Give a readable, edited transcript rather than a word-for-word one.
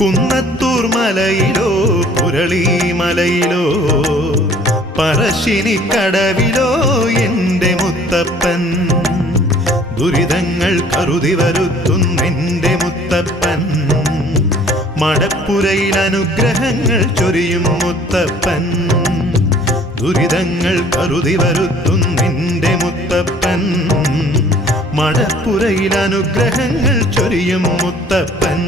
കുന്നത്തൂർ മലയിലോ പുരളിമലയിലോ പറശ്ശിനിക്കടവിലോ എൻ്റെ മുത്തപ്പൻ ദുരിതങ്ങൾ കരുതി വരുത്തുന്നെൻ്റെ മുത്തപ്പൻ മടപ്പുരയിൽ അനുഗ്രഹങ്ങൾ ചൊരിയും മുത്തപ്പൻ ദുരിതങ്ങൾ കരുതി വരുത്തുന്നെൻ്റെ മുത്തപ്പൻ മടപ്പുരയിൽ അനുഗ്രഹങ്ങൾ ചൊരിയും മുത്തപ്പൻ